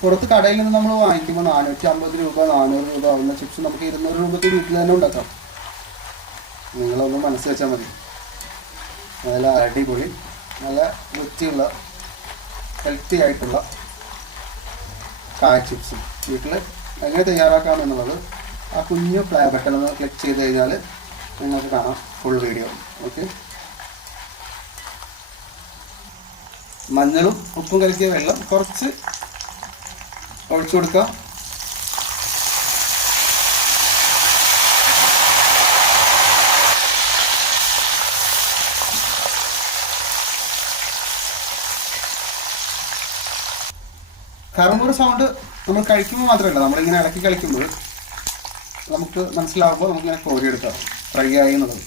പുറത്ത് കടയിൽ നിന്ന് നമ്മൾ വാങ്ങിക്കുമ്പോൾ 450 രൂപ 400 രൂപ ആവുന്ന ചിപ്സ് നമുക്ക് 200 രൂപയ്ക്ക് വീട്ടിൽ തന്നെ ഉണ്ടാക്കാം. നിങ്ങളൊന്ന് മനസ്സ് വെച്ചാൽ മതി. നല്ല അടിപൊളി, നല്ല വൃത്തിയുള്ള, ഹെൽത്തി ആയിട്ടുള്ള കായ ചിപ്സ് വീട്ടിൽ എങ്ങനെ തയ്യാറാക്കാം എന്നുള്ളത് ആ കുഞ്ഞു പ്ലേ ബട്ടൺ ഒന്ന് ക്ലിക്ക് ചെയ്ത് കഴിഞ്ഞാൽ നിങ്ങൾക്ക് കാണാം ഫുൾ വീഡിയോ. ഓക്കെ, മഞ്ഞളും ഉപ്പും കലക്കിയ വെള്ളം കുറച്ച് ഒഴിച്ചു കൊടുക്കാം. കറുമുറ സൗണ്ട് നമ്മൾ കഴിക്കുമ്പോൾ മാത്രമല്ല, നമ്മളിങ്ങനെ ഇടയ്ക്ക് കളിക്കുമ്പോൾ നമുക്ക് മനസ്സിലാകുമ്പോൾ നമുക്കിങ്ങനെ കോരിയെടുക്കാം ഫ്രൈ ആയി എന്നുള്ളത്.